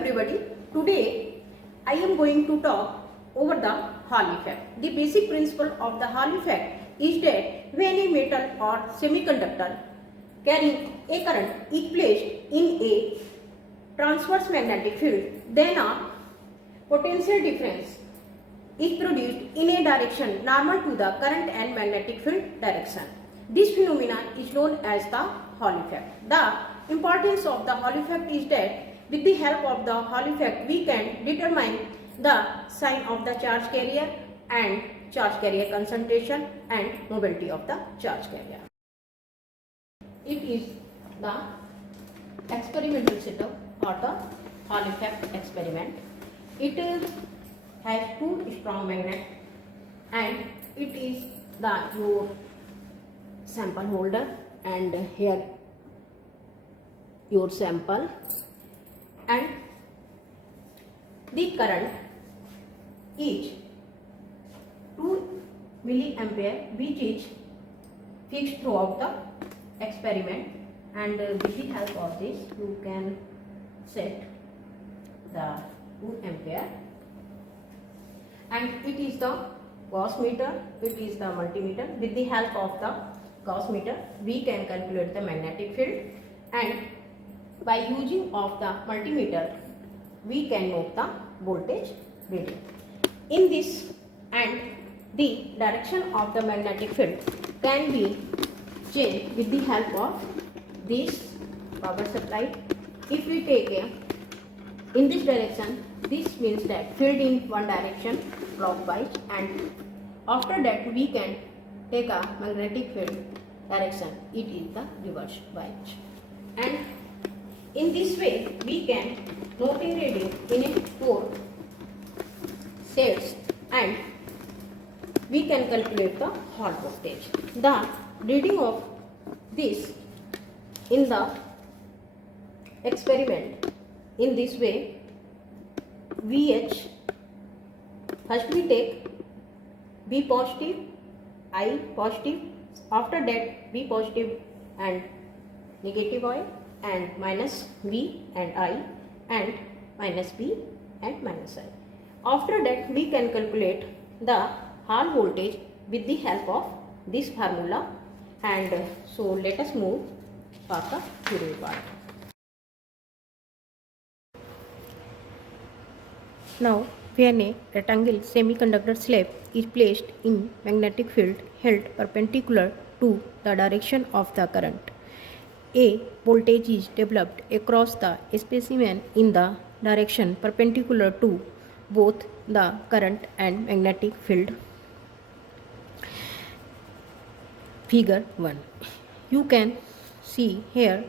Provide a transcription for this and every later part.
everybody. Today I am going to talk over the Hall effect. The basic principle of the Hall effect is that when a metal or semiconductor carrying a current is placed in a transverse magnetic field, then a potential difference is produced in a direction normal to the current and magnetic field direction. This phenomenon is known as the Hall effect. The importance of the Hall effect is that with the help of the Hall effect, we can determine the sign of the charge carrier and charge carrier concentration and mobility of the charge carrier. It is the experimental setup or the Hall effect experiment. It has two strong magnets and it is your sample holder, and here your sample, and the current is 2 milliampere, which is fixed throughout the experiment, and with the help of this you can set the 2 ampere, and it is the Gauss meter, it is the multimeter. With the help of the Gauss meter we can calculate the magnetic field, and by using of the multimeter we can note the voltage reading. In this, and the direction of the magnetic field can be changed with the help of this power supply. If we take in this direction, this means that field in one direction clockwise, and after that we can take a magnetic field direction, it is the reverse bias, and in this way we can note a reading in 4 sets, and we can calculate the Hall voltage. The reading of this in the experiment in this way: VH, first we take V positive, I positive, after that V positive and negative oil, and minus V and I, and minus V and minus I. After that we can calculate the Hall voltage with the help of this formula, and so let us move for the theory part. Now, when a rectangular semiconductor slab is placed in magnetic field held perpendicular to the direction of the current, a voltage is developed across the specimen in the direction perpendicular to both the current and magnetic field. Figure 1. You can see here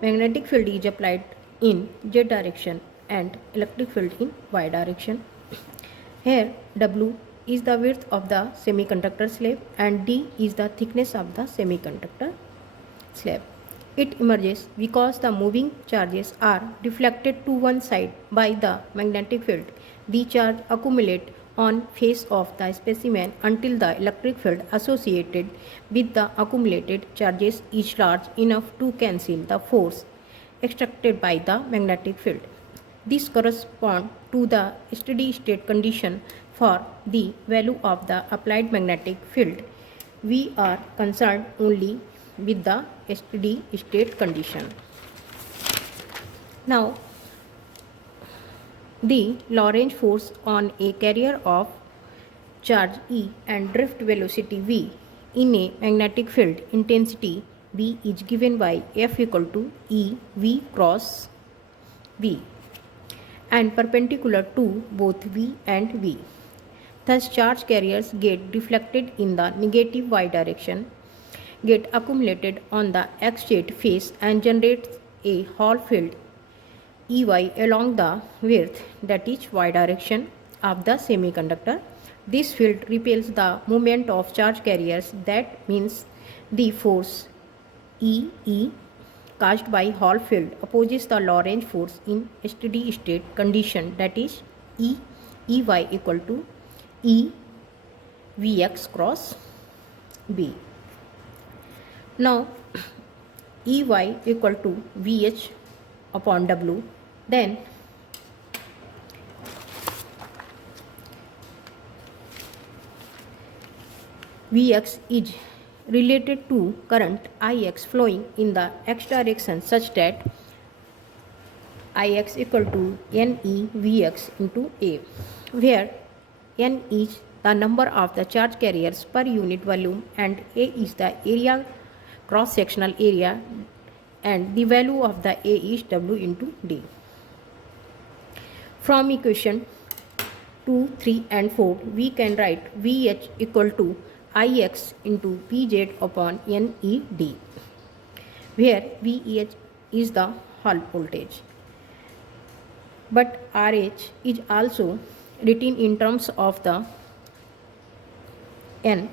magnetic field is applied in Z direction and electric field in Y direction. Here W is the width of the semiconductor slab and D is the thickness of the semiconductor slab. It emerges because the moving charges are deflected to one side by the magnetic field. The charge accumulate on face of the specimen until the electric field associated with the accumulated charges is large enough to cancel the force extracted by the magnetic field. This corresponds to the steady state condition for the value of the applied magnetic field. We are concerned only with the steady state condition. Now, the Lorentz force on a carrier of charge E and drift velocity V in a magnetic field intensity V is given by F equal to E V cross V and perpendicular to both V and V. Thus, charge carriers get deflected in the negative Y direction, get accumulated on the X-Z face, and generates a Hall field EY along the width, that is Y direction, of the semiconductor. This field repels the movement of charge carriers. That means the force EE caused by Hall field opposes the Lorentz force in steady state condition, that is EY equal to E Vx cross B. Now EY equal to VH upon W, then Vx is related to current Ix flowing in the x direction such that Ix equal to Ne Vx into A, where N is the number of the charge carriers per unit volume and A is the area cross sectional area and the value of the A is W into D. From equation 2, 3 and 4 we can write Vh equal to Ix into Vz upon Ned, where Vh is the hall voltage. But RH is also written in terms of the N,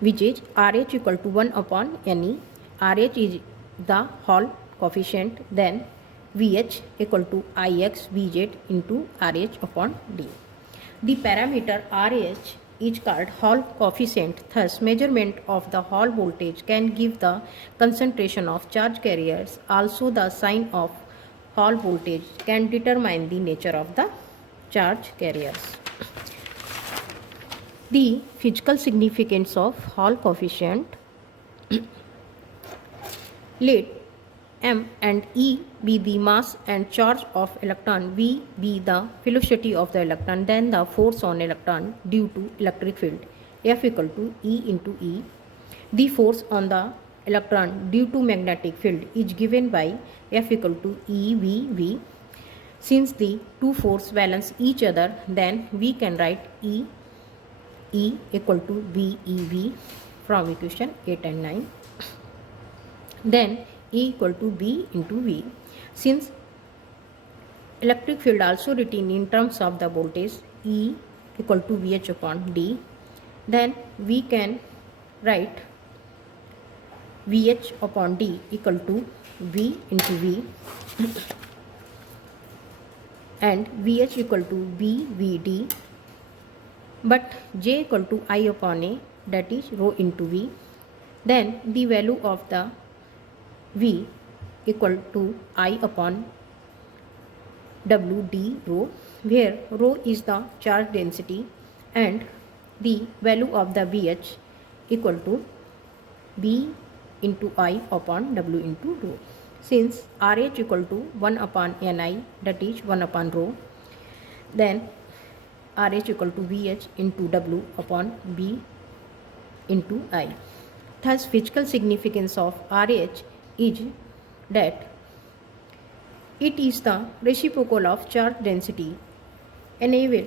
which is RH equal to 1 upon Ne. RH is the Hall coefficient, then Vh equal to Ix Vz into RH upon D. The parameter RH is called Hall coefficient, thus measurement of the Hall voltage can give the concentration of charge carriers. Also the sign of Hall voltage can determine the nature of the charge carriers. The physical significance of Hall coefficient. Let M and E be the mass and charge of electron, V be the velocity of the electron, then the force on electron due to electric field, F equal to E into E. The force on the electron due to magnetic field is given by F equal to EVV. Since the two forces balance each other, then we can write E equal to VEV from equation 8 and 9. Then E equal to B into V. Since electric field also written in terms of the voltage, E equal to Vh upon D, then we can write Vh upon D equal to V into V and Vh equal to BVD, but J equal to I upon A, that is rho into V. Then the value of the V equal to I upon W D rho, where rho is the charge density and the value of the Vh equal to B into I upon W into rho. Since RH equal to 1 upon Ni, that is 1 upon rho, then RH equal to Vh into W upon B into I. Thus physical significance of RH is that it is the reciprocal of charge density, enable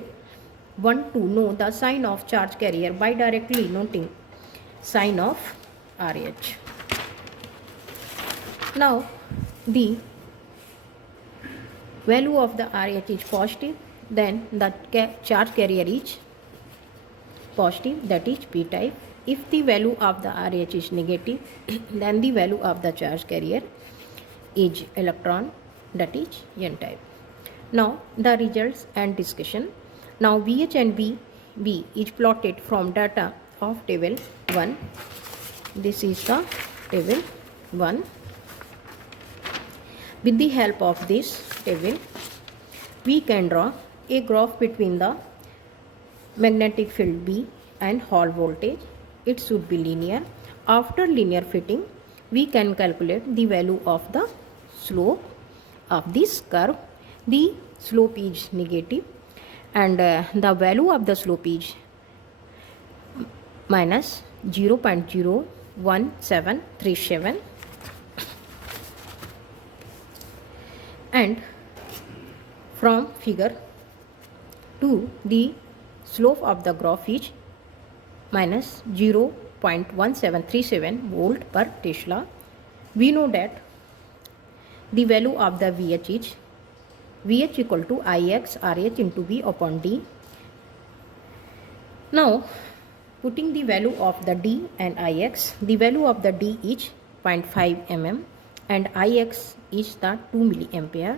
one to know the sign of charge carrier by directly noting sign of RH. Now the value of the RH is positive, then the charge carrier is positive, that is P type. If the value of the RH is negative, then the value of the charge carrier is electron, that is N type. Now the results and discussion. Now VH and VB is plotted from data of table 1. This is the table 1. With the help of this table, we can draw a graph between the magnetic field B and Hall voltage. It should be linear. After linear fitting, we can calculate the value of the slope of this curve. The slope is negative and the value of the slope is minus 0.01737, and from figure 2 the slope of the graph is minus 0.1737 volt per Tesla. We know that the value of the Vh is Vh equal to Ix RH into V upon D. Now putting the value of the D and Ix, the value of the D is 0.5 mm and Ix is the 2 milliampere.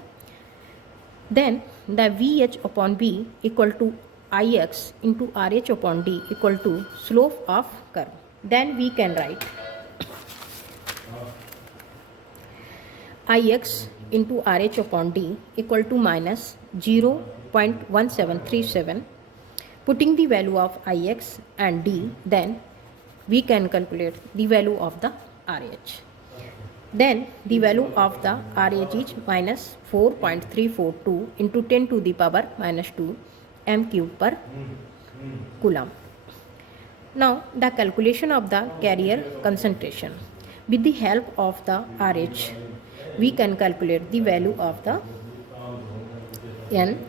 Then the Vh upon V equal to Ix into RH upon D equal to slope of curve. Then we can write Ix into RH upon D equal to minus 0.1737. Putting the value of Ix and D, then we can calculate the value of the RH. Then the value of the RH is minus 4.342 into 10 to the power minus 2 m cube per coulomb. Now the calculation of the carrier concentration. With the help of the RH, we can calculate the value of the N.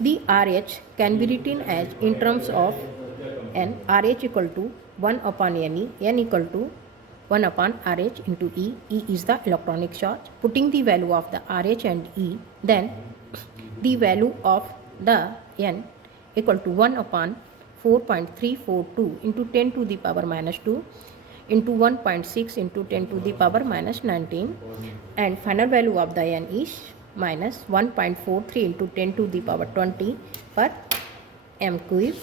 The RH can be written as in terms of N, RH equal to 1 upon Ne, N equal to 1 upon RH into E. E is the electronic charge. Putting the value of the RH and E, then the value of the N equal to 1 upon 4.342 into 10 to the power minus 2 into 1.6 into 10 to the power minus 19, and final value of the N is minus 1.43 into 10 to the power 20 per m cube.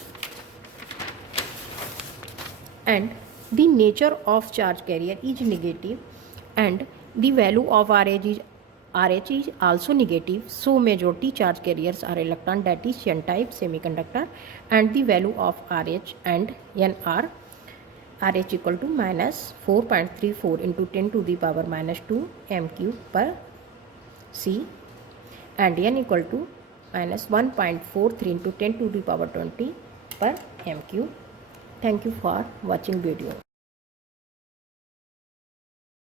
And the nature of charge carrier is negative, and the value of RH is also negative, so majority charge carriers are electron, that is n type semiconductor, and the value of RH and N are RH equal to minus 4.34 into 10 to the power minus 2 m cube per C, and N equal to minus 1.43 into 10 to the power 20 per m cube. Thank you for watching video.